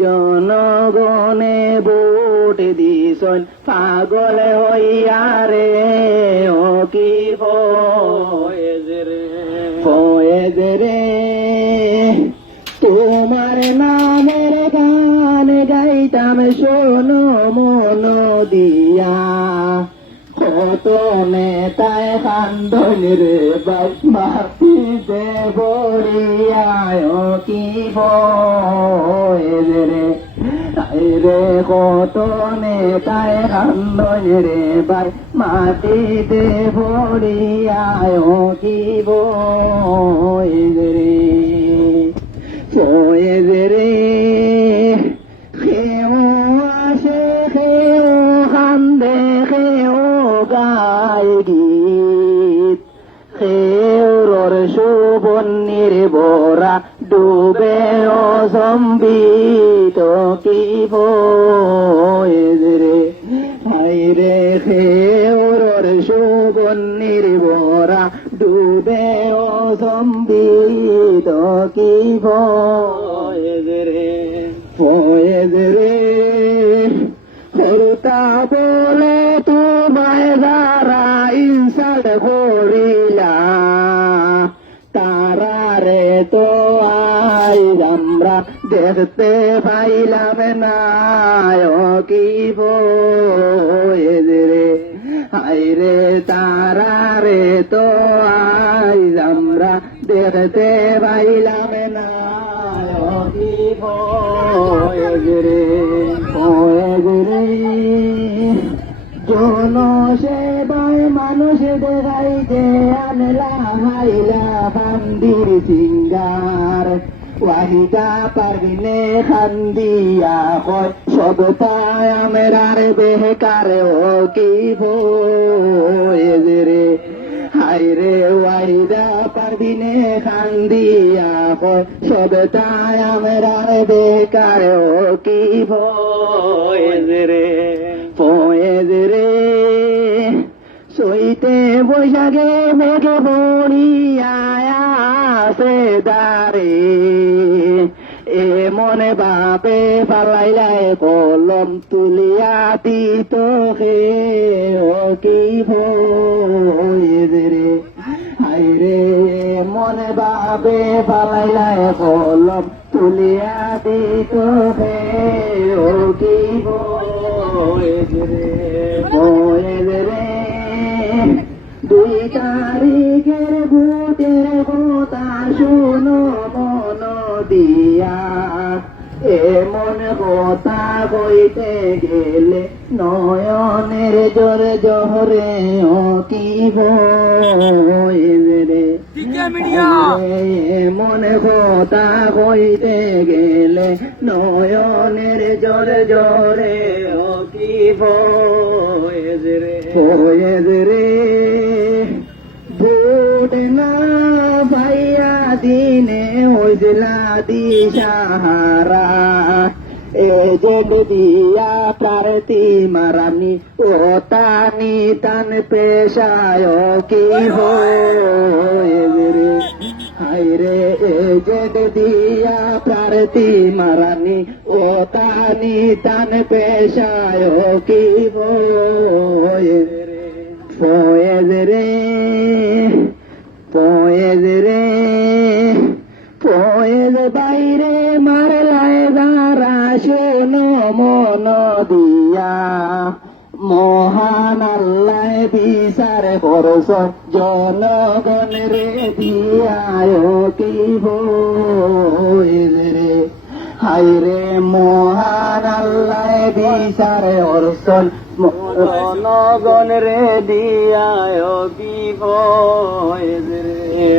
জনগণে ভোট দিছন পাগল হইয়া রে ও কি ফয়েজ রে তোমার নামের গান গাইতাম শোনো মন দিয়া কত নেতায় কান্দন রে বাই মাটিতে বড়িয়ায় কি ফয়েজ রে রে কত নেতায় কান্দন রে বাই মাটিতে বড়িয়ায় কি ফয়েজ রে ফয়েজ রে খেও আসে খেও কান্দে খেও গায় গীত খেওর সুবর্ণের বরা ডুবে ও সম্বিত কি ফয়েজ রে হাই রে খেওর সুবর্ণের বরা ডুবে ও সম্বিত কি ফয়েজ রে ফয়েজ রে হরতা বলে তোমায় যারা ইনসাল্ট করিলা তারা রে তো আই আমরা দেখতে পাইলাম না কি ফয়েজ রে হাই রে তারা রে তো আই আমরা দেখতে পাইলাম না কি ফয়েজ রে ফয়েজ রে জনসেবায় মানুষ দেখাইতে আনলা হাইলা বান্দির সিঙ্গার ওয়াহিদা পারবিনে খান্দিয়া কয় সবতায় আমরার বেকার ও কি ফয়েজ রে হাই রে ওয়াহিদা পারবিনে খান্দিয়া কয় সবতায় আমরার বেকার ও কি ফয়েজ রে ফয়েজ রে সইতে বৈশাখে মেঘে বড়িয়া আসে দারে এ মনে বাপে পালাইলাই কলম তুলিয়া দিত হে ও কি ফয়েজ রে হাই রে মনে বাপে পালাইলাই কলম তুলিয়া দিত হে ও কি ফয়েজ রে ফয়েজ রে 2 তারিখের ভোটের কথা শুনো মন দিয়া এমন কথা কইতে গেলে নয়নের জোর জহরে ও কি ফয়েজ রে এমন কথা কইতে গেলে নয়নের জোর জোরে ও কি ফয়েজ রে ফয়েজ রে ভোট না ভাইয়া দিনে হইজলা দিশাহারা এজেন্ট দিয়া প্রার্থী মারানি ও তানি তান পেশায় কি ফয়েজ রে হাই রে এজেন্ট দিয়া প্রার্থী মারানি ও তানি তান পেশায় কি ফয়েজ রে ফয়েজ রে ফয়েজ রে ফয়েজ বাইরে মারলায় দারা শোনো মন দিয়া মহান আল্লাহ বিচার করছ জনগণ রে দিয়ায় কি ফয়েজ রে হাই রে মহান আল্লাহ বিচার করছ জনগণ রে দিয়ায় কি ফয়েজ রে